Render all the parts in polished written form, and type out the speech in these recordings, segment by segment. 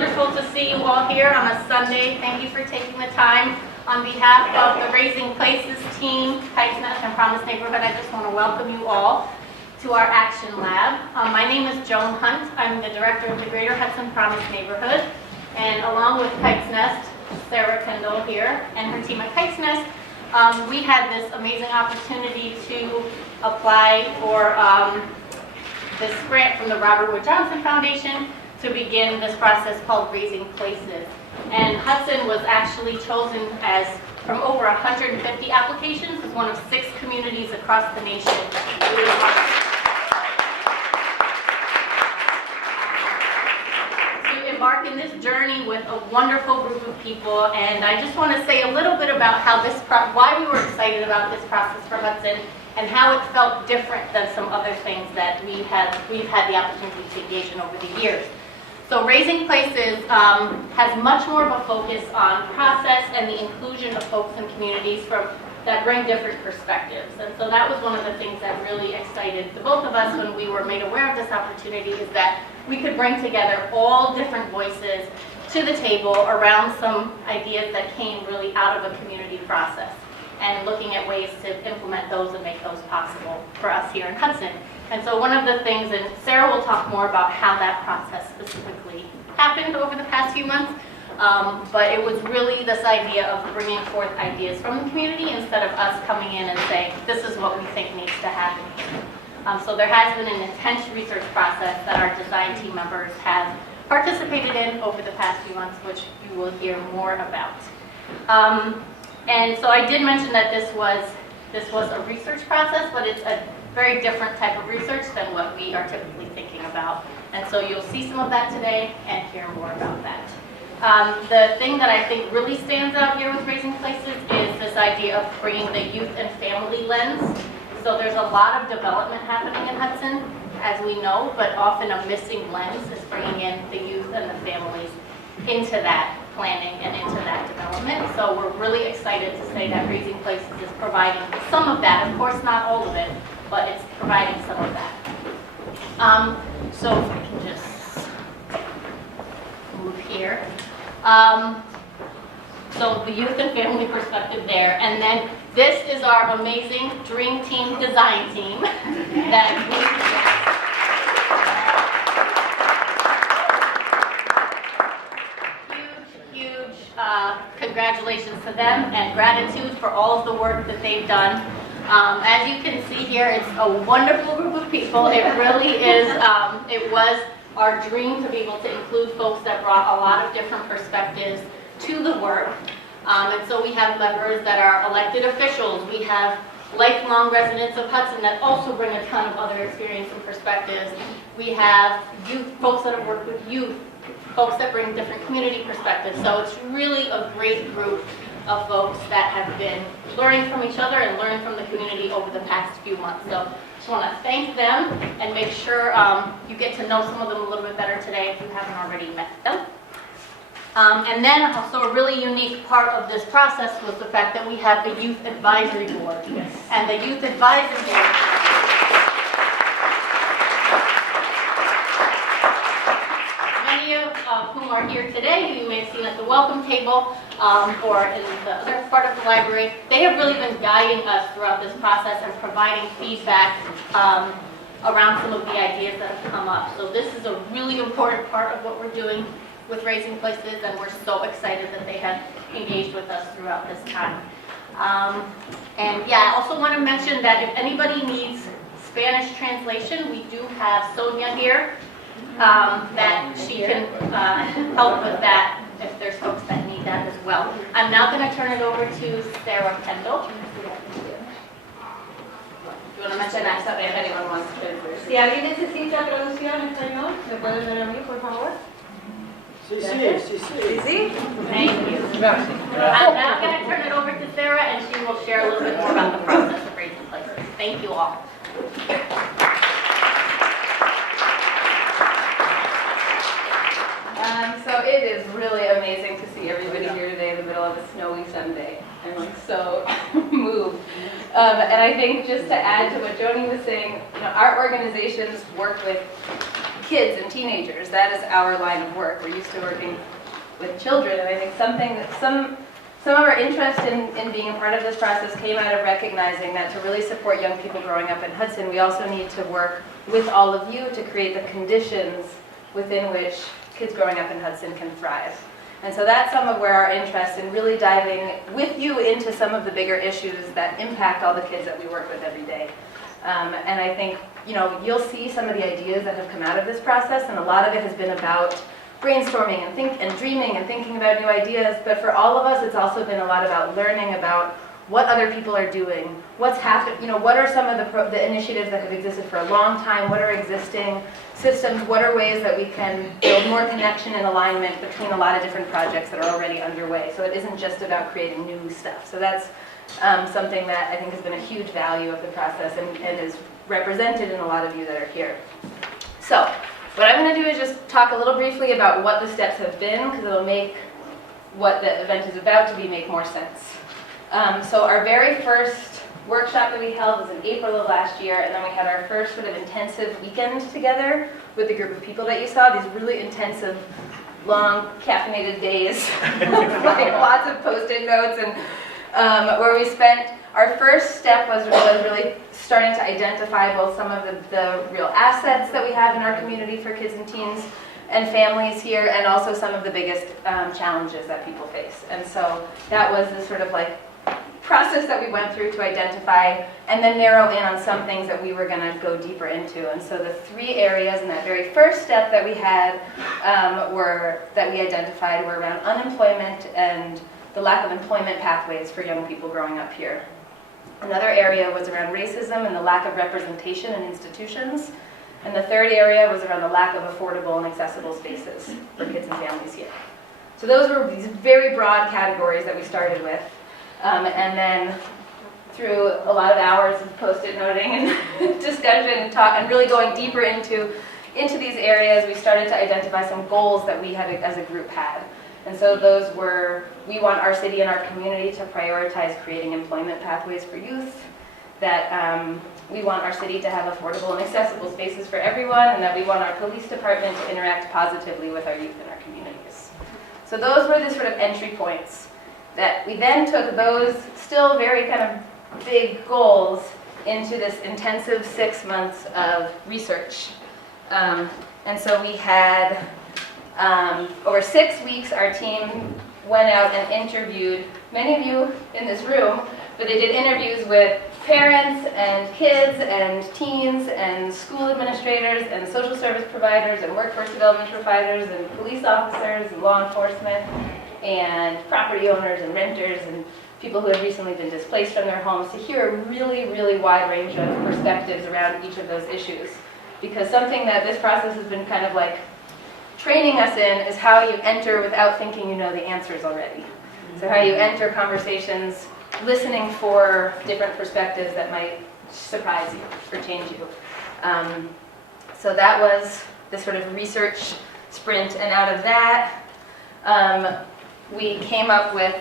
wonderful to see you all here on a Sunday. Thank you for taking the time. On behalf of the Raising Places team, Heights Nest and Promise Neighborhood, I just want to welcome you all to our Action Lab. My name is Joan Hunt. I'm the director of the Greater Hudson Promise Neighborhood. And along with Heights Nest, Sarah Kendall here, and her team at Heights Nest, we had this amazing opportunity to apply for this grant from the Robert Wood Johnson Foundation to begin this process called Raising Places. And Hudson was actually chosen as, from over 150 applications, as one of 6 communities across the nation to embark in this journey with a wonderful group of people. And I just want to say a little bit about how why we were excited about this process for Hudson and how it felt different than some other things that we've had the opportunity to engage in over the years. So Raising Places has much more of a focus on process and the inclusion of folks and communities that bring different perspectives. And so that was one of the things that really excited the both of us when we were made aware of this opportunity, is that we could bring together all different voices to the table around some ideas that came really out of a community process, and looking at ways to implement those and make those possible for us here in Hudson. And so one of the things, and Sarah will talk more about how that process specifically happened over the past few months, but it was really this idea of bringing forth ideas from the community instead of us coming in and saying, this is what we think needs to happen. So there has been an intense research process that our design team members have participated in over the past few months, which you will hear more about. And so I did mention that this was a research process, but it's a very different type of research than what we are typically thinking about. And so you'll see some of that today and hear more about that. The thing that I think really stands out here with Raising Places is this idea of bringing the youth and family lens. So there's a lot of development happening in Hudson, as we know, but often a missing lens is bringing in the youth and the families into that planning and into that development. So we're really excited to say that Raising Places is providing some of that. Of course, not all of it, but it's providing some of that. So if I can just move here. So the youth and family perspective there. And then this is our amazing Dream Team design team that congratulations to them and gratitude for all of the work that they've done. As you can see here, it's a wonderful group of people. It really is, it was our dream to be able to include folks that brought a lot of different perspectives to the work. And so we have members that are elected officials. We have lifelong residents of Hudson that also bring a ton of other experience and perspectives. We have youth, folks that have worked with youth, folks that bring different community perspectives. So it's really a great group of folks that have been learning from each other and learning from the community over the past few months. So I just want to thank them and make sure you get to know some of them a little bit better today if you haven't already met them. And then also a really unique part of this process was the fact that we have the Youth Advisory Board. Yes. And the Youth Advisory Board, many of whom are here today, who you may have seen at the welcome table or in the other part of the library, they have really been guiding us throughout this process and providing feedback around some of the ideas that have come up. So this is a really important part of what we're doing with Raising Places, and we're so excited that they have engaged with us throughout this time. And yeah, I also want to mention that if anybody needs Spanish translation, we do have Sonia here that she can help with that if there's folks that need that as well. I'm now going to turn it over to Sarah Kendall. Do you want to mention that? If anyone wants to. Si alguien necesita traducción en español, ¿me pueden dar a mí, por favor? Sí. Thank you. I'm now going to turn it over to Sarah, and she will share a little bit more about the process of Raising Places. Thank you all. So it is really amazing to see everybody here today in the middle of a snowy Sunday. I'm like so moved. And I think just to add to what Joni was saying, our organizations work with kids and teenagers. That is our line of work. We're used to working with children, and I think some of our interest in being a part of this process came out of recognizing that to really support young people growing up in Hudson, we also need to work with all of you to create the conditions within which kids growing up in Hudson can thrive. And so that's some of where our interest in really diving with you into some of the bigger issues that impact all the kids that we work with every day. And I think, you'll see some of the ideas that have come out of this process, and a lot of it has been about brainstorming and dreaming and thinking about new ideas, but for all of us, it's also been a lot about learning about what other people are doing, what's happening, what are some of the initiatives that have existed for a long time, what are existing systems, what are ways that we can build more connection and alignment between a lot of different projects that are already underway. So it isn't just about creating new stuff. So that's something that I think has been a huge value of the process and is represented in a lot of you that are here. So what I'm going to do is just talk a little briefly about what the steps have been, because it'll make what the event is about to be make more sense. So our very first workshop that we held was in April of last year, and then we had our first sort of intensive weekend together with the group of people that you saw, these really intensive, long, caffeinated days, like lots of Post-it notes, and where we spent, our first step was really starting to identify both some of the real assets that we have in our community for kids and teens and families here, and also some of the biggest challenges that people face. And so that was the sort of process that we went through to identify and then narrow in on some things that we were going to go deeper into. And so the three areas in that very first step that we had that we identified were around unemployment and the lack of employment pathways for young people growing up here. Another area was around racism and the lack of representation in institutions. And the third area was around the lack of affordable and accessible spaces for kids and families here. So those were these very broad categories that we started with. And then through a lot of hours of Post-it noting and discussion and talk, and really going deeper into these areas, we started to identify some goals that we had as a group had. And so those were, we want our city and our community to prioritize creating employment pathways for youth, that we want our city to have affordable and accessible spaces for everyone, and that we want our police department to interact positively with our youth and our communities. So those were the sort of entry points that we then took those still very kind of big goals into this intensive 6 months of research. And so we had, over 6 weeks, our team went out and interviewed many of you in this room, but they did interviews with parents and kids and teens and school administrators and social service providers and workforce development providers and police officers and law enforcement and property owners and renters and people who have recently been displaced from their homes, to hear a really, really wide range of perspectives around each of those issues. Because something that this process has been kind of training us in is how you enter without thinking you know the answers already. So how you enter conversations listening for different perspectives that might surprise you or change you. So that was the sort of research sprint, and out of that, we came up with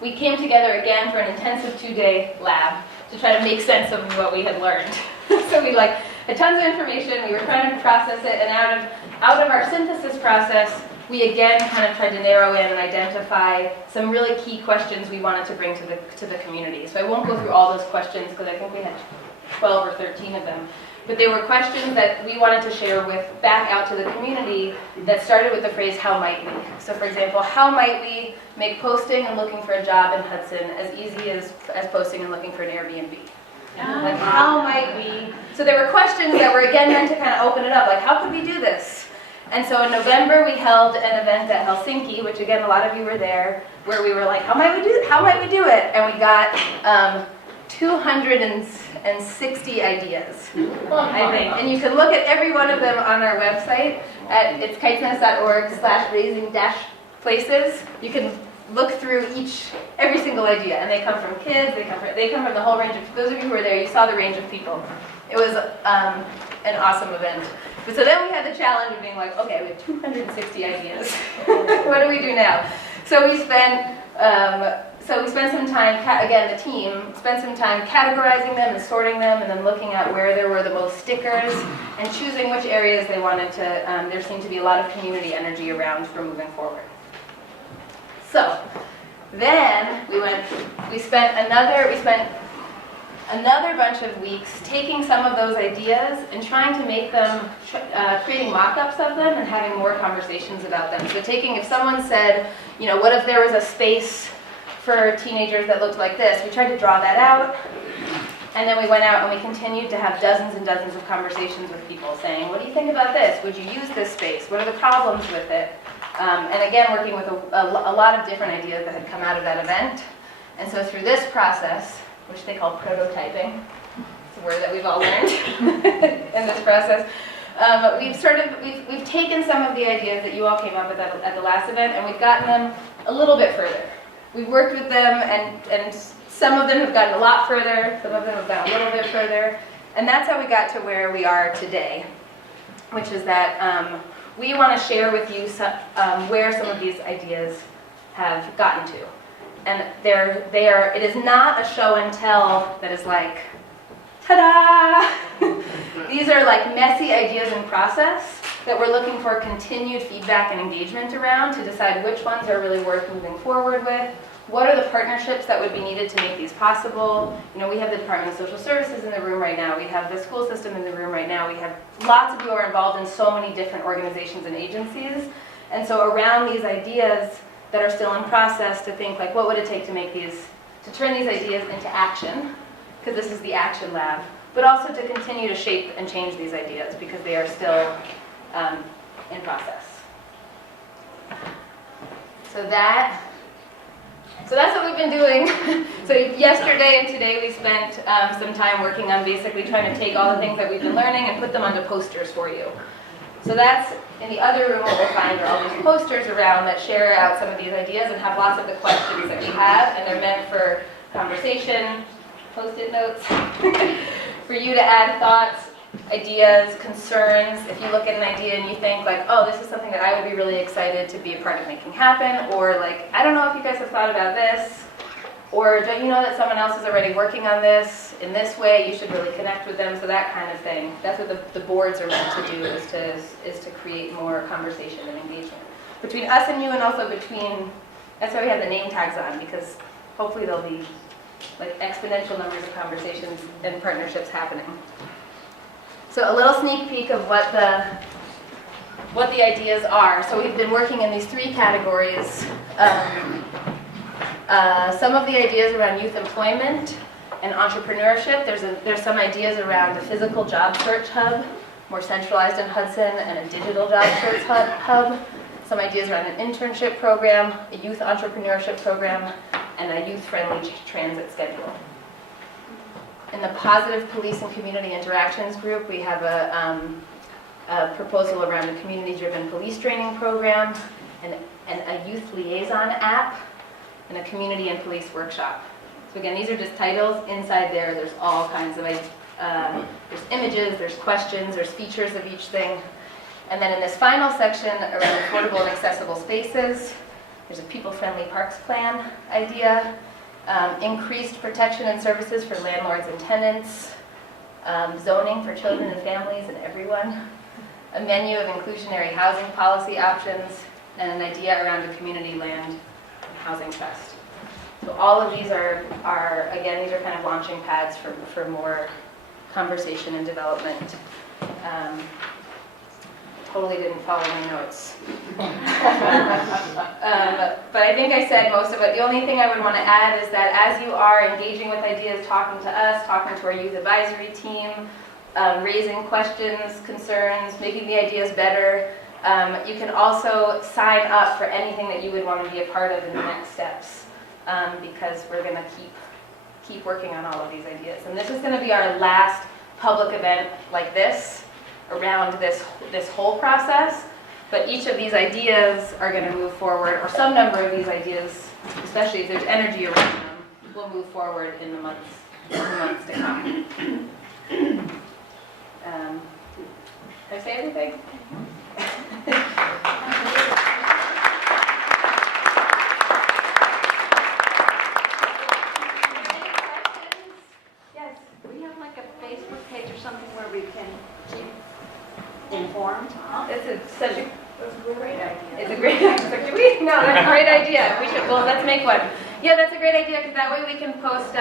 we came together again for an intensive 2-day lab to try to make sense of what we had learned. So we had tons of information, we were trying to process it, and out of our synthesis process, we again kind of tried to narrow in and identify some really key questions we wanted to bring to the community. So I won't go through all those questions because I think we had 12 or 13 of them. But they were questions that we wanted to share back out to the community that started with the phrase, how might we? So for example, how might we make posting and looking for a job in Hudson as easy as posting and looking for an Airbnb? How might we? So there were questions that were again meant to kind of open it up, how could we do this? And so in November we held an event at Helsinki, which again a lot of you were there, where we were how might we do it? And we got 260 ideas, I think. And you can look at every one of them on our website at kitesnest.org/raising-places. You can look through every single idea, and they come from kids, they come from the whole range of, those of you who were there, you saw the range of people. It was an awesome event. But so then we had the challenge of being okay, we have 260 ideas. What do we do now? So we spent so we spent some time, again, the team spent some time categorizing them and sorting them, and then looking at where there were the most stickers and choosing which areas they wanted to, there seemed to be a lot of community energy around for moving forward. So then we spent another bunch of weeks taking some of those ideas and trying to make them, creating mock-ups of them and having more conversations about them. So if someone said, you know, what if there was a space for teenagers that looked like this? We tried to draw that out, and then we went out and we continued to have dozens and dozens of conversations with people saying, what do you think about this? Would you use this space? What are the problems with it? And again, working with a lot of different ideas that had come out of that event. And so through this process, which they call prototyping, it's a word that we've all learned in this process, we've taken some of the ideas that you all came up with at the last event, and we've gotten them a little bit further. We've worked with them, and some of them have gotten a lot further, some of them have gotten a little bit further, and that's how we got to where we are today, which is that we want to share with you where some of these ideas have gotten to. And it is not a show and tell that is like, ta-da! These are like messy ideas in process that we're looking for continued feedback and engagement around to decide which ones are really worth moving forward with. What are the partnerships that would be needed to make these possible? You know, we have the Department of Social Services in the room right now. We have the school system in the room right now. We have lots of you who are involved in so many different organizations and agencies. And so around these ideas that are still in process, to think like, what would it take to turn these ideas into action? Because this is the action lab. But also to continue to shape and change these ideas because they are still in process. So that's what we've been doing. So yesterday and today we spent some time working on basically trying to take all the things that we've been learning and put them onto posters for you. So that's, in the other room, what we'll find are all these posters around that share out some of these ideas and have lots of the questions that we have, and they're meant for conversation, post-it notes, for you to add thoughts, ideas, concerns. If you look at an idea and you think like, oh, this is something that I would be really excited to be a part of making happen, or like, I don't know if you guys have thought about this, or don't you know that someone else is already working on this in this way, you should really connect with them, so that kind of thing. That's what the boards are meant to do, is to create more conversation and engagement. Between us and you, and also that's why we have the name tags on, because hopefully there'll be like exponential numbers of conversations and partnerships happening. So a little sneak peek of what the ideas are. So we've been working in these three categories. Some of the ideas around youth employment and entrepreneurship. There's some ideas around a physical job search hub, more centralized in Hudson, and a digital job search hub. Some ideas around an internship program, a youth entrepreneurship program, and a youth-friendly transit schedule. In the positive police and community interactions group, we have a proposal around a community-driven police training program, and a youth liaison app, and a community and police workshop. So again, these are just titles. Inside there's all kinds of, there's images, there's questions, there's features of each thing. And then in this final section around affordable and accessible spaces, there's a people-friendly parks plan idea, increased protection and services for landlords and tenants, zoning for children and families and everyone, a menu of inclusionary housing policy options, and an idea around a community land and housing trust. So all of these are again, these are kind of launching pads for more conversation and development. Totally didn't follow my notes. But I think I said most of it. The only thing I would want to add is that as you are engaging with ideas, talking to us, talking to our youth advisory team, raising questions, concerns, making the ideas better, you can also sign up for anything that you would want to be a part of in the next steps, because we're going to keep working on all of these ideas. And this is going to be our last public event like this, around this whole process, but each of these ideas are going to move forward, or some number of these ideas, especially if there's energy around them, will move forward in the months to come. Did I say everything? such a That's a great idea. It's a great idea. No, that's a great idea. We should, well, let's make one. Yeah, that's a great idea because that way we can post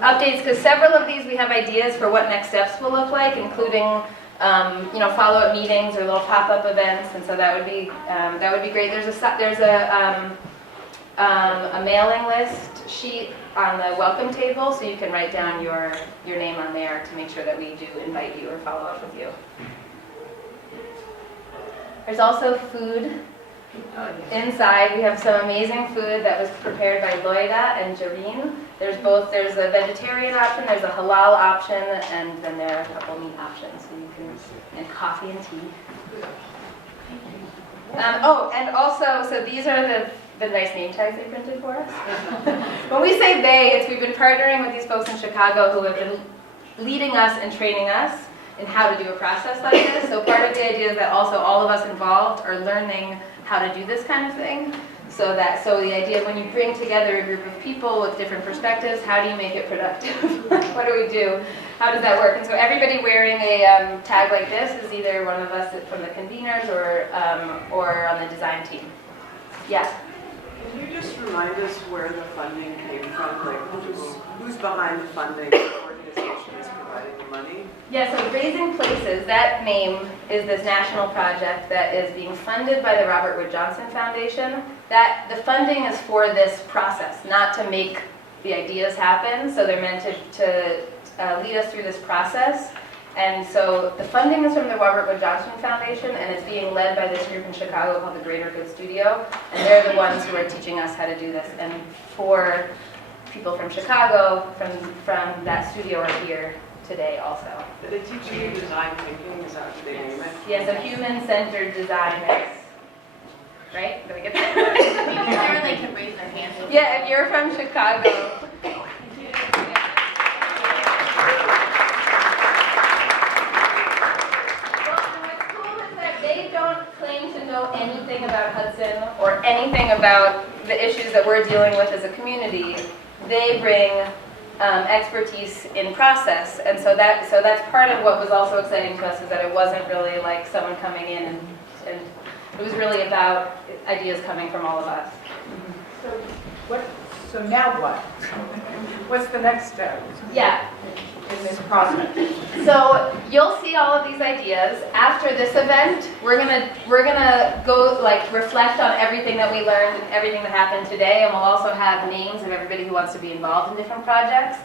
updates because several of these we have ideas for what next steps will look like, including follow-up meetings or little pop-up events, and so that would be great. There's a mailing list sheet on the welcome table, so you can write down your name on there to make sure that we do invite you or follow up with you. There's also food inside. We have some amazing food that was prepared by Loida and Jareen. There's a vegetarian option, there's a halal option, and then there are a couple meat options. So you can, and coffee and tea. And also, so these are the nice name tags they printed for us. When we say they, we've been partnering with these folks in Chicago who have been leading us and training us in how to do a process like this. So part of the idea is that also all of us involved are learning how to do this kind of thing. So the idea when you bring together a group of people with different perspectives, how do you make it productive? What do we do? How does that work? And so everybody wearing a tag like this is either one of us from the conveners or on the design team. Yeah. Can you just remind us where the funding came from? Like who's behind the funding? What organization is providing the money? Yeah, so Raising Places, that name is this national project that is being funded by the Robert Wood Johnson Foundation. The funding is for this process, not to make the ideas happen. So they're meant to lead us through this process. And so the funding is from the Robert Wood Johnson Foundation, and it's being led by this group in Chicago called the Greater Good Studio. And they're the ones who are teaching us how to do this. And for people from Chicago, from that studio are here today also. Are they teaching you design thinking? Is that what they name it? Yes, a human-centered design. Right? Did we get that? People there, they can raise their hands. Yeah, if you're from Chicago. Anything about Hudson or anything about the issues that we're dealing with as a community. They bring expertise in process, and so that's part of what was also exciting to us is that it wasn't really like someone coming in and it was really about ideas coming from all of us. So now what? What's the next step? Yeah. In this process? So you'll see all of these ideas after this event. We're gonna go reflect on everything that we learned and everything that happened today, and we'll also have names of everybody who wants to be involved in different projects.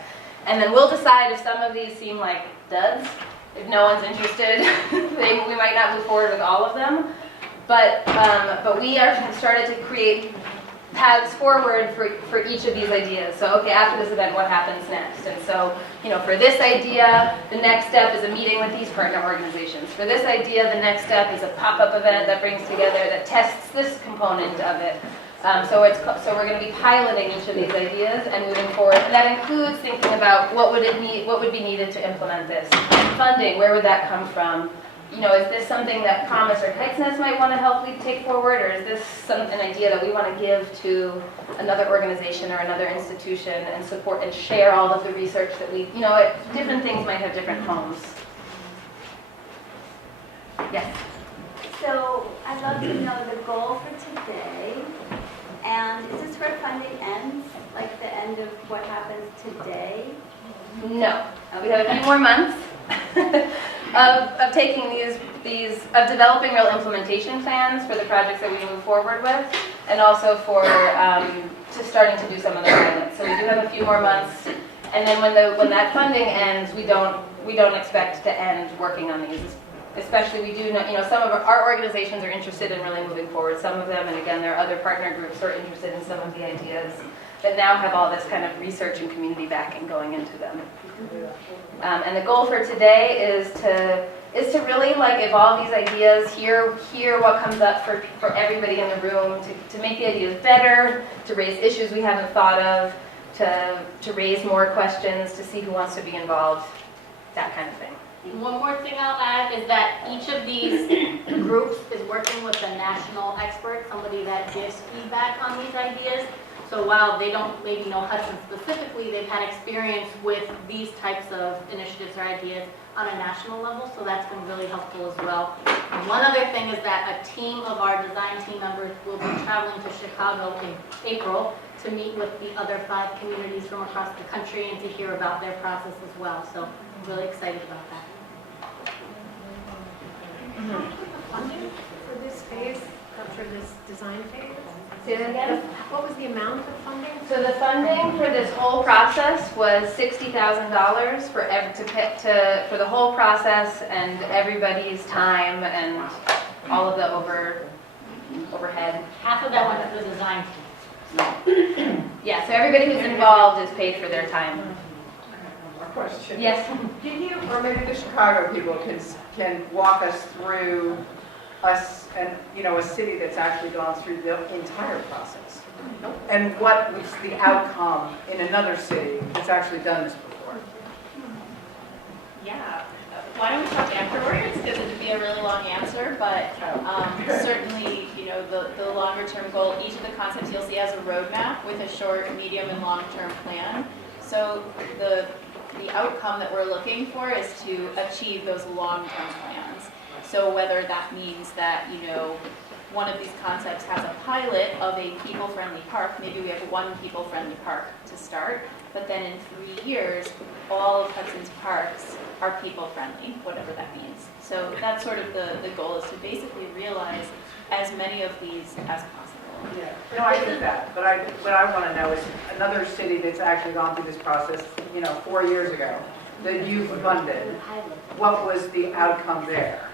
And then we'll decide if some of these seem like duds. If no one's interested, we might not move forward with all of them. But we are started to create paths forward for each of these ideas. So, okay, after this event, what happens next? And so, for this idea, the next step is a meeting with these partner organizations. For this idea, the next step is a pop-up event that brings together, that tests this component of it. So we're going to be piloting each of these ideas and moving forward. And that includes thinking about what would be needed to implement this. Funding, where would that come from? Is this something that Promise or Kite's Nest might want to help we take forward, or is this an idea that we want to give to another organization or another institution and support and share all of the research that we, different things might have different homes. Yes? So I'd love to know the goal for today, and is this where funding ends, like the end of what happens today? No. We have a few more months of taking of developing real implementation plans for the projects that we move forward with, and also for to starting to do some of the pilots. So we do have a few more months, and then when that funding ends, we don't expect to end working on these. Especially, we do know, some of our organizations are interested in really moving forward. Some of them, and again, there are other partner groups who are interested in some of the ideas that now have all this kind of research and community backing going into them. And the goal for today is to really evolve these ideas, hear what comes up for everybody in the room, to make the ideas better, to raise issues we haven't thought of, to raise more questions, to see who wants to be involved, that kind of thing. One more thing I'll add is that each of these groups is working with a national expert, somebody that gives feedback on these ideas. So while they don't maybe know Hudson specifically, they've had experience with these types of initiatives or ideas on a national level, so that's been really helpful as well. One other thing is that a team of our design team members will be traveling to Chicago in April to meet with the other 5 communities from across the country and to hear about their process as well. So I'm really excited about that. Funding for this phase, for this design phase? Say that again? What was the amount of funding? So the funding for this whole process was $60,000 for the whole process and everybody's time and all of the overhead. Half of that went to the design team. Yeah, so everybody who's involved is paid for their time. A question. Yes. Can you, or maybe the Chicago people can walk us through us and, a city that's actually gone through the entire process? And what was the outcome in another city that's actually done this before? Yeah. Why don't we talk afterwards? Because it would be a really long answer, but certainly, the longer term goal, each of the concepts you'll see has a roadmap with a short, medium, and long-term plan. So the outcome that we're looking for is to achieve those long-term plans. So whether that means that, one of these concepts has a pilot of a people-friendly park, maybe we have one people-friendly park to start, but then in 3 years, all of Hudson's parks are people-friendly, whatever that means. So that's sort of the goal, is to basically realize as many of these as possible. Yeah, no, I get that, but what I want to know is another city that's actually gone through this process, 4 years ago, that you funded, what was the outcome there?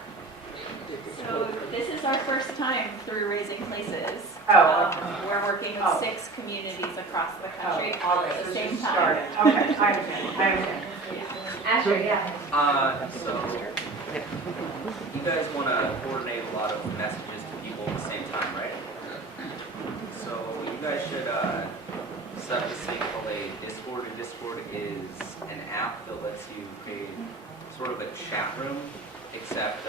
So this is our first time through Raising Places. Oh, okay. We're working with Oh. 6 communities across the country Okay, all at so the this same is time. starting. Okay, I understand. Asher, yeah. So you guys want to coordinate a lot of messages to people at the same time, right? So you guys should set up this thing called a Discord. A Discord is an app that lets you create sort of a chat room, except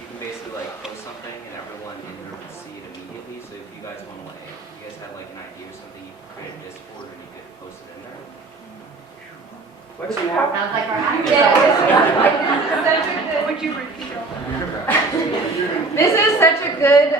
you can basically post something and everyone in there would see it immediately. So if you guys want to if you guys had an idea or something, you could create a Discord and you could post it in there. What's the app? Sounds like our act. Would you repeat all This is such a good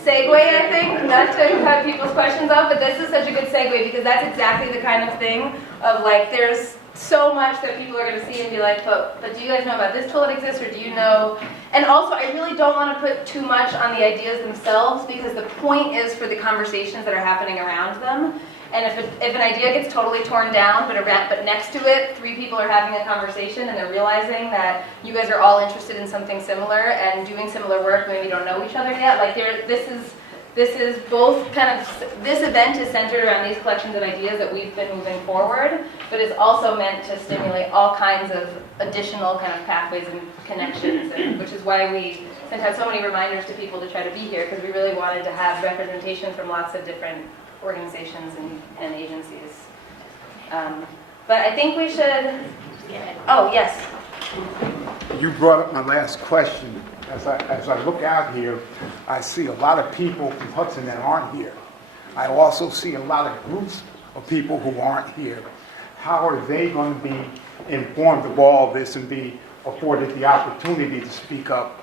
segue, I think, not to cut people's questions off, but this is such a good segue because that's exactly the kind of thing of there's so much that people are going to see and be like, but do you guys know about this tool that exists, or do you know? And also, I really don't want to put too much on the ideas themselves because the point is for the conversations that are happening around them. And if an idea gets totally torn down, but next to it, 3 people are having a conversation and they're realizing that you guys are all interested in something similar and doing similar work, maybe don't know each other yet. This is both this event is centered around these collections of ideas that we've been moving forward, but is also meant to stimulate all kinds of additional pathways and connections, which is why we sent out so many reminders to people to try to be here, because we really wanted to have representation from lots of different organizations and agencies. But I think we should, oh yes. You brought up my last question. As I look out here, I see a lot of people from Hudson that aren't here. I also see a lot of groups of people who aren't here. How are they going to be informed of all this and be afforded the opportunity to speak up?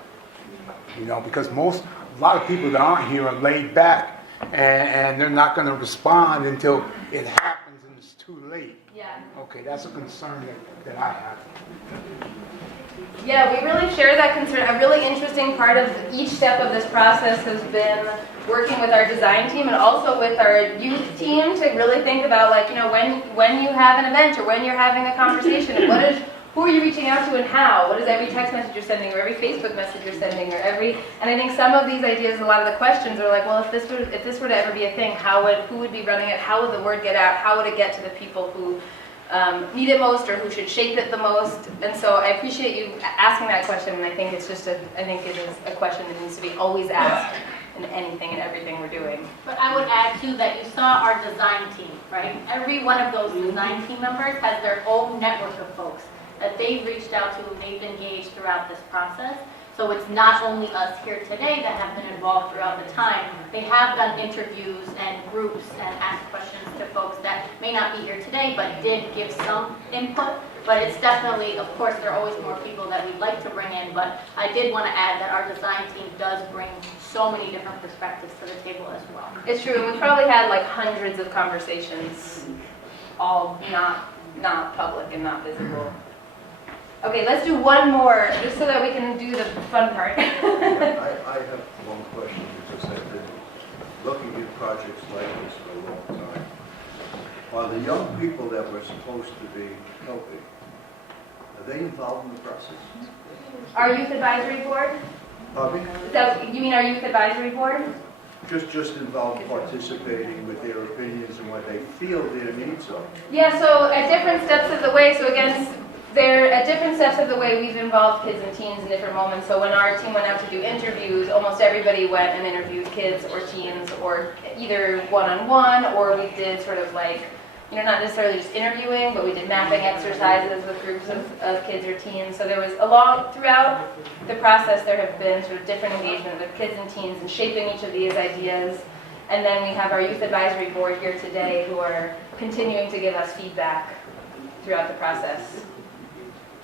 Because a lot of people that aren't here are laid back and they're not going to respond until it happens and it's too late. Yeah. Okay, that's a concern that I have. Yeah, we really share that concern. A really interesting part of each step of this process has been working with our design team and also with our youth team to really think about when you have an event or when you're having a conversation, who are you reaching out to and how? What is every text message you're sending or every Facebook message you're sending and I think some of these ideas, a lot of the questions are well, if this were to ever be a thing, who would be running it? How would the word get out? How would it get to the people who need it most or who should shape it the most? And so I appreciate you asking that question, and I think it is a question that needs to be always asked in anything and everything we're doing. But I would add too that you saw our design team, right? Every one of those design team members has their own network of folks that they've reached out to and they've engaged throughout this process. So it's not only us here today that have been involved throughout the time. They have done interviews and groups and asked questions to folks that may not be here today, but did give some input. But it's definitely, of course, there are always more people that we'd like to bring in, but I did want to add that our design team does bring so many different perspectives to the table as well. It's true, and we probably had like hundreds of conversations, all not public and not visible. Okay, let's do one more, just so that we can do the fun part. I have one question, because I've been looking at projects like this for a long time. Are the young people that we're supposed to be helping, are they involved in the process? Our youth advisory board? Pardon me? You mean our youth advisory board? Just involved participating with their opinions and what they feel their needs are. Yeah, so at different steps of the way, so again, at different steps of the way, we've involved kids and teens in different moments. So when our team went out to do interviews, almost everybody went and interviewed kids or teens, or either one-on-one, or we did sort of like, not necessarily just interviewing, but we did mapping exercises with groups of kids or teens. So there was throughout the process, there have been sort of different engagement with kids and teens and shaping each of these ideas. And then we have our youth advisory board here today who are continuing to give us feedback throughout the process.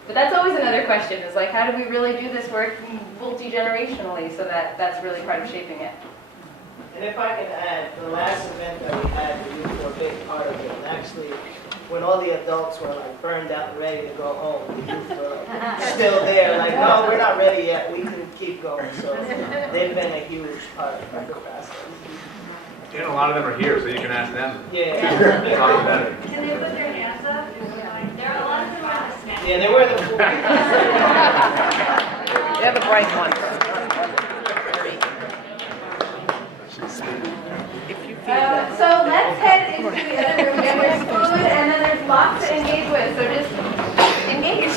But that's always another question, is like, how do we really do this work multi-generationally, so that's really part of shaping it. And if I can add, the last event that we had, the youth were a big part of it. And actually, when all the adults were like burned out and ready to go home, the youth were like, still there, like, no, we're not ready yet, we can keep going. So they've been a huge part of the process. And a lot of them are here, so you can ask them. Yeah. Talk better. Can they put their hands up? There are a lot of them around the snack. Yeah, they were the They're the bright ones. So let's head into the other room, and there's food, and then there's lots to engage with, so just engage.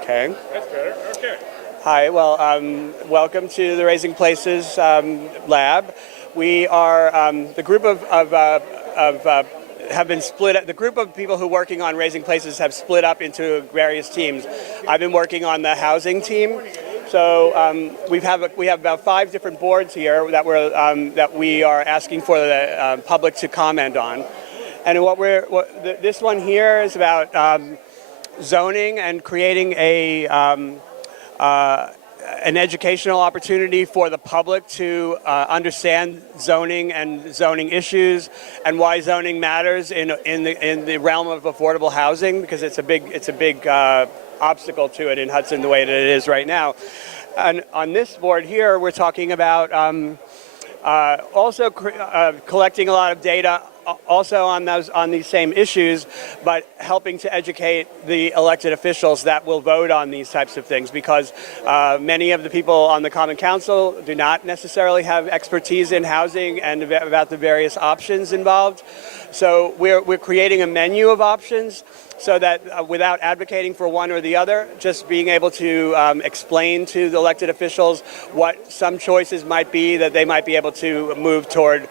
Okay. That's better. Okay. Hi. Well, welcome to the Raising Places lab. We are the group have been split up. The group of people who are working on Raising Places have split up into various teams. I've been working on the housing team. So we have about 5 different boards here that we are asking for the public to comment on. And this one here is about zoning and creating an educational opportunity for the public to understand zoning and zoning issues and why zoning matters in the realm of affordable housing, because it's a big obstacle to it in Hudson the way that it is right now. And on this board here, we're talking about also collecting a lot of data also on these same issues, but helping to educate the elected officials that will vote on these types of things, because many of the people on the Common Council do not necessarily have expertise in housing and about the various options involved. So we're creating a menu of options so that without advocating for one or the other, just being able to explain to the elected officials what some choices might be that they might be able to move toward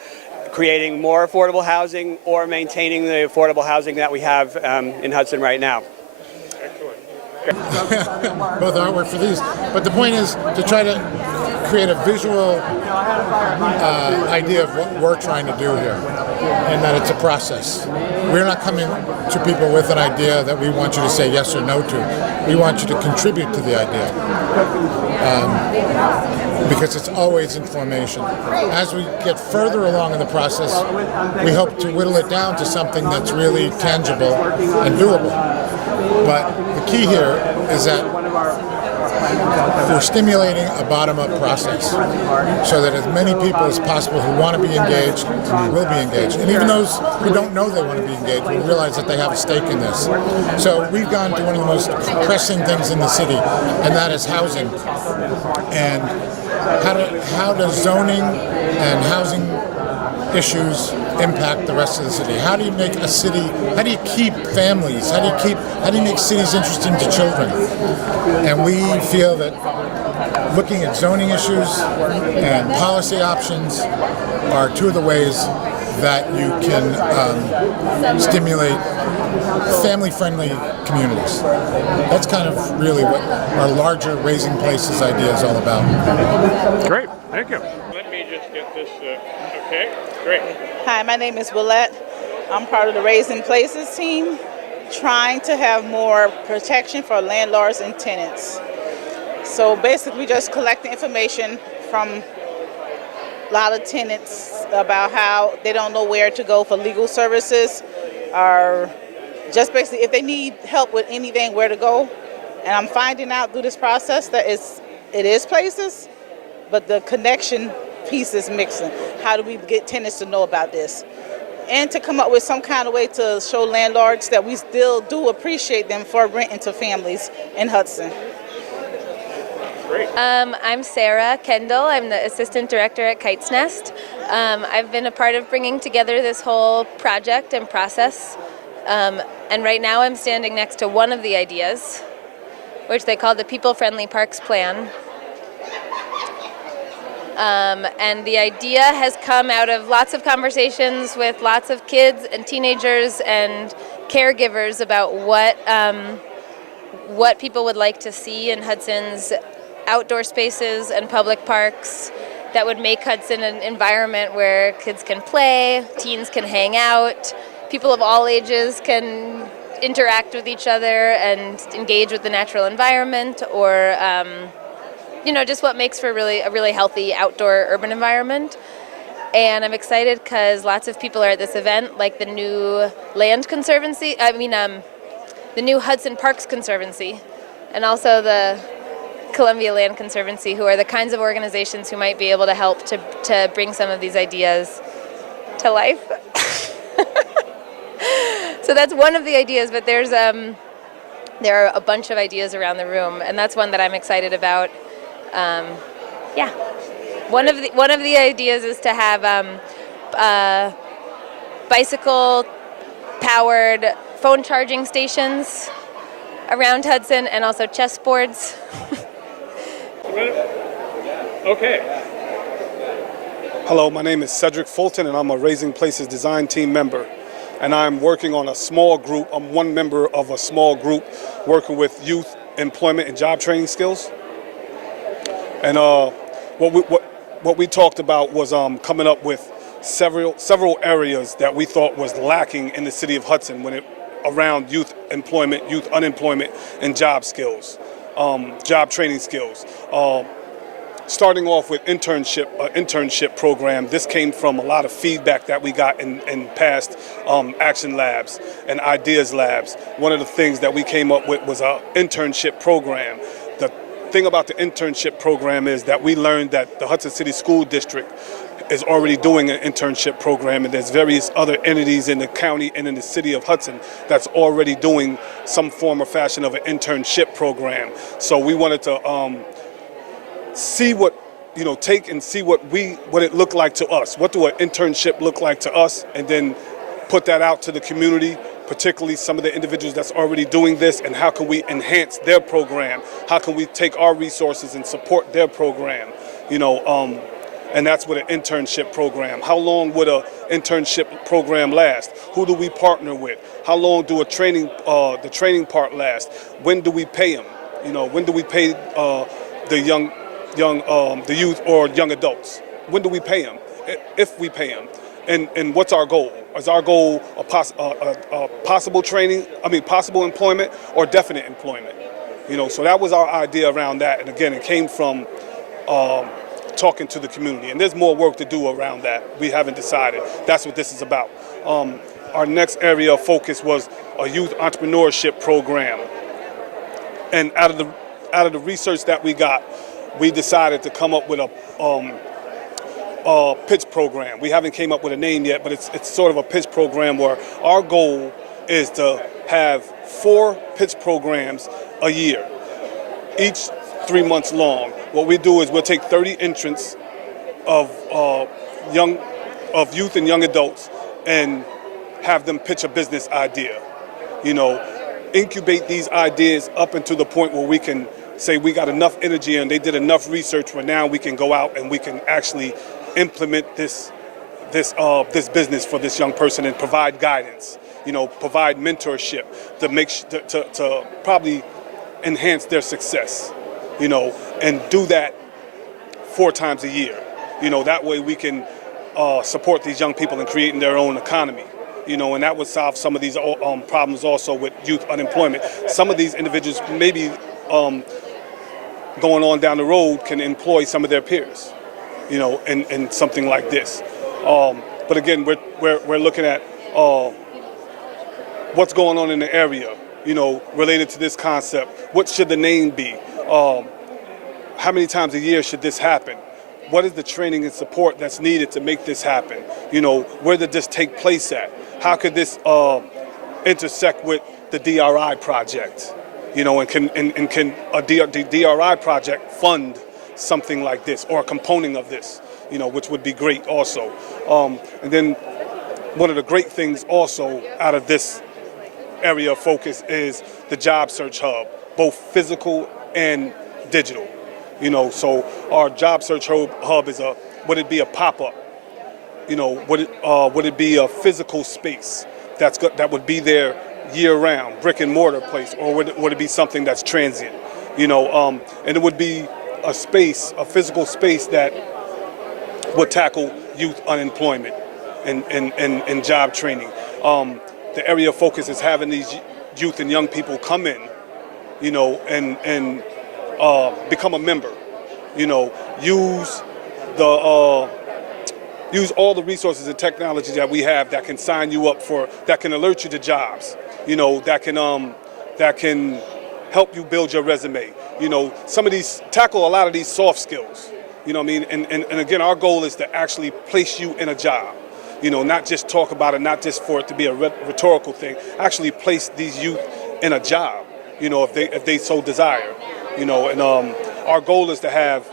creating more affordable housing or maintaining the affordable housing that we have in Hudson right now. Both artwork for these, but the point is to try to create a visual idea of what we're trying to do here, and that it's a process. We're not coming to people with an idea that we want you to say yes or no to. We want you to contribute to the idea. Because it's always in formation. As we get further along in the process, we hope to whittle it down to something that's really tangible and doable. But the key here is that we're stimulating a bottom-up process so that as many people as possible who want to be engaged will be engaged. And even those who don't know they want to be engaged will realize that they have a stake in this. So we've gone to one of the most pressing things in the city, and that is housing. And how does zoning and housing issues impact the rest of the city? How do you make a city, how do you keep families, how do you make cities interesting to children? And we feel that looking at zoning issues and policy options are two of the ways that you can stimulate family-friendly communities. That's kind of really what our larger Raising Places idea is all about. Great, thank you. Let me just get this, okay, great. Hi, my name is Willette. I'm part of the Raising Places team, trying to have more protection for landlords and tenants. So basically just collecting information from a lot of tenants about how they don't know where to go for legal services, or just basically if they need help with anything, where to go. And I'm finding out through this process that it is places, but the connection piece is mixing. How do we get tenants to know about this? And to come up with some kind of way to show landlords that we still do appreciate them for renting to families in Hudson. I'm Sarah Kendall. I'm the assistant director at Kite's Nest. I've been a part of bringing together this whole project and process. And right now I'm standing next to one of the ideas, which they call the People-Friendly Parks Plan. And the idea has come out of lots of conversations with lots of kids and teenagers and caregivers about what people would like to see in Hudson's outdoor spaces and public parks that would make Hudson an environment where kids can play, teens can hang out, people of all ages can interact with each other and engage with the natural environment, or just what makes for a really healthy outdoor urban environment. And I'm excited because lots of people are at this event, like the new the new Hudson Parks Conservancy, and also the Columbia Land Conservancy, who are the kinds of organizations who might be able to help to bring some of these ideas to life. So that's one of the ideas, but there are a bunch of ideas around the room, and that's one that I'm excited about. One of the ideas is to have bicycle-powered phone charging stations around Hudson, and also chessboards. Okay. Hello, my name is Cedric Fulton, and I'm a Raising Places design team member. And I'm working on a small group. I'm one member of a small group working with youth employment and job training skills. And what we talked about was coming up with several areas that we thought was lacking in the city of Hudson around youth employment, youth unemployment, and job skills, job training skills. Starting off with internship program, this came from a lot of feedback that we got in past action labs and ideas labs. One of the things that we came up with was an internship program. The thing about the internship program is that we learned that the Hudson City School District is already doing an internship program, and there's various other entities in the county and in the city of Hudson that's already doing some form or fashion of an internship program. So we wanted to see take and see what it looked like to us. What do an internship look like to us, and then put that out to the community, particularly some of the individuals that's already doing this, and how can we enhance their program? How can we take our resources and support their program? And that's with an internship program. How long would an internship program last? Who do we partner with? How long do the training part last? When do we pay them? When do we pay the youth or young adults? When do we pay them? If we pay them, and what's our goal? Is our goal a possible employment or definite employment? So that was our idea around that. And again, it came from talking to the community. And there's more work to do around that. We haven't decided. That's what this is about. Our next area of focus was a youth entrepreneurship program. And out of the research that we got, we decided to come up with a pitch program. We haven't came up with a name yet, but it's sort of a pitch program where our goal is to have 4 pitch programs a year, each 3 months long. What we do is we'll take 30 entrants of youth and young adults and have them pitch a business idea. Incubate these ideas up into the point where we can say we got enough energy and they did enough research where now we can go out and we can actually implement this this business for this young person and provide guidance, provide mentorship to to probably enhance their success, and do that 4 times a year. That way we can support these young people in creating their own economy, and that would solve some of these problems also with youth unemployment. Some of these individuals maybe going on down the road can employ some of their peers, in something like this. But again, we're looking at what's going on in the area, related to this concept. What should the name be? How many times a year should this happen? What is the training and support that's needed to make this happen? Where did this take place at? How could this intersect with the DRI project? And can a DRI project fund something like this or a component of this? Which would be great also. And then one of the great things also out of this area of focus is the job search hub, both physical and digital. So our job search hub is would it be a pop-up? Would it be a physical space that would be there year-round, brick and mortar place, or would it be something that's transient? And it would be a physical space that would tackle youth unemployment and job training. The area of focus is having these youth and young people come in, and become a member. Use all the resources and technology that we have that can sign you up that can alert you to jobs. That can help you build your resume. Tackle a lot of these soft skills. And again, our goal is to actually place you in a job. Not just talk about it, not just for it to be a rhetorical thing. Actually place these youth in a job, if they so desire. And our goal is to have.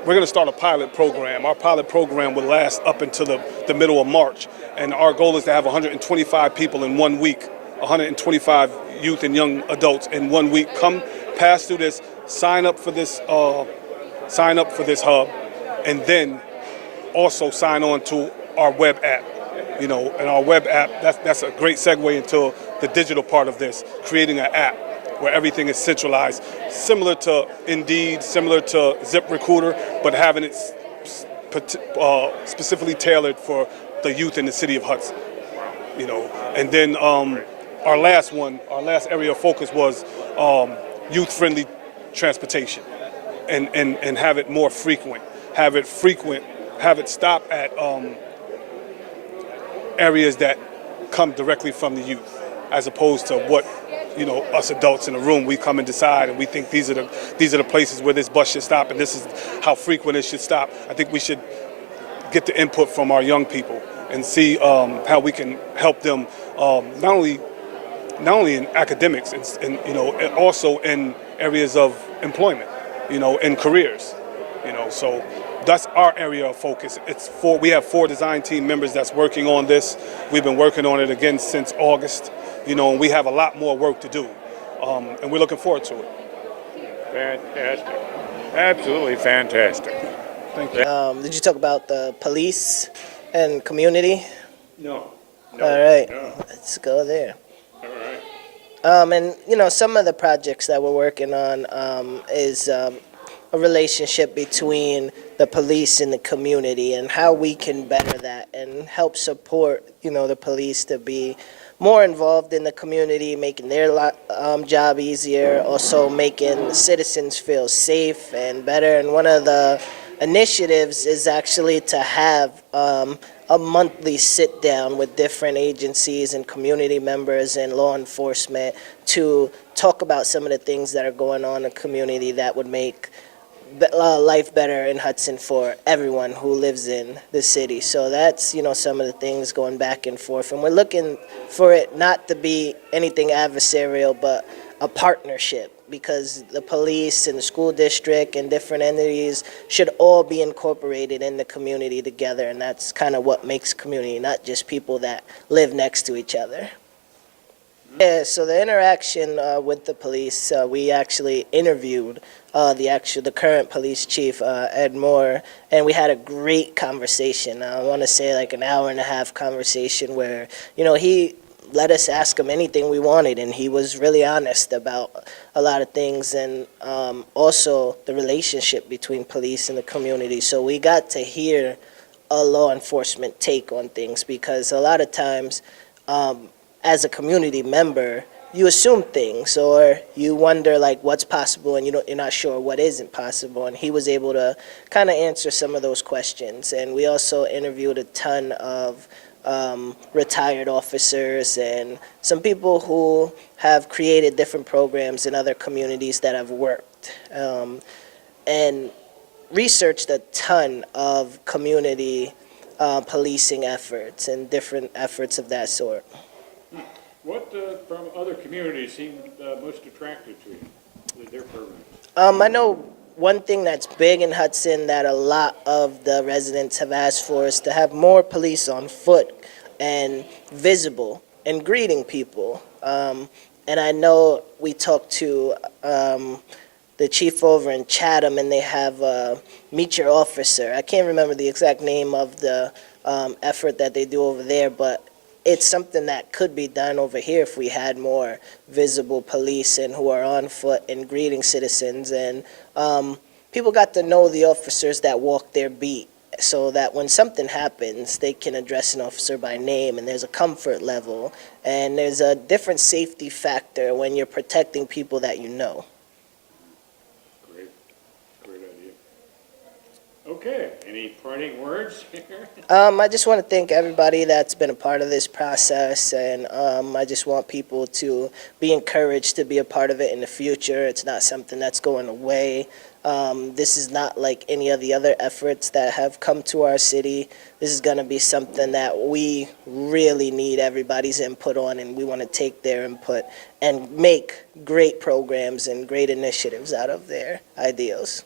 We're going to start a pilot program. Our pilot program will last up until the middle of March, and our goal is to have 125 people in 1 week. 125 youth and young adults in 1 week come pass through this, sign up for this hub, and then also sign on to our web app. And our web app, that's a great segue into the digital part of this, creating an app where everything is centralized, similar to Indeed, similar to ZipRecruiter, but having it specifically tailored for the youth in the city of Hudson. And then our last area of focus was youth-friendly transportation, and have it more frequent. Have it stop at areas that come directly from the youth, as opposed to what us adults in the room, we come and decide, and we think these are the places where this bus should stop, and this is how frequent it should stop. I think we should get the input from our young people and see how we can help them, not only in academics, and also in areas of employment, in careers, So that's our area of focus. We have 4 design team members that's working on this. We've been working on it again since August. And we have a lot more work to do, and we're looking forward to it. Fantastic. Absolutely fantastic. Thank you. Did you talk about the police and community? No. All right, no. Let's go there. All right. And some of the projects that we're working on is a relationship between the police and the community, and how we can better that and help support the police to be more involved in the community, making their job easier, also making citizens feel safe and better. And one of the initiatives is actually to have a monthly sit down with different agencies and community members and law enforcement to talk about some of the things that are going on in the community that would make life better in Hudson for everyone who lives in the city. So that's, some of the things going back and forth. And we're looking for it not to be anything adversarial, but a partnership, because the police and the school district and different entities should all be incorporated in the community together. And that's kind of what makes community, not just people that live next to each other. Yeah, so the interaction with the police, we actually interviewed the current police chief, Ed Moore, and we had a great conversation. I want to say like an hour and a half conversation where, he let us ask him anything we wanted, and he was really honest about a lot of things, and also the relationship between police and the community. So we got to hear a law enforcement take on things, because a lot of times, as a community member, you assume things, or you wonder like what's possible, and you're not sure what isn't possible. And he was able to kind of answer some of those questions. And we also interviewed a ton of retired officers and some people who have created different programs in other communities that have worked, and researched a ton of community policing efforts and different efforts of that sort. What from other communities seemed most attractive to you, their programs? I know one thing that's big in Hudson that a lot of the residents have asked for is to have more police on foot and visible and greeting people. And I know we talked to the chief over in Chatham, and they have Meet Your Officer. I can't remember the exact name of the effort that they do over there, but it's something that could be done over here if we had more visible police and who are on foot and greeting citizens. And people got to know the officers that walk their beat, so that when something happens, they can address an officer by name, and there's a comfort level, and there's a different safety factor when you're protecting people that you know. Great idea. Okay, any parting words here? I just want to thank everybody that's been a part of this process, and I just want people to be encouraged to be a part of it in the future. It's not something that's going away. This is not like any of the other efforts that have come to our city. This is going to be something that we really need everybody's input on, and we want to take their input and make great programs and great initiatives out of their ideals.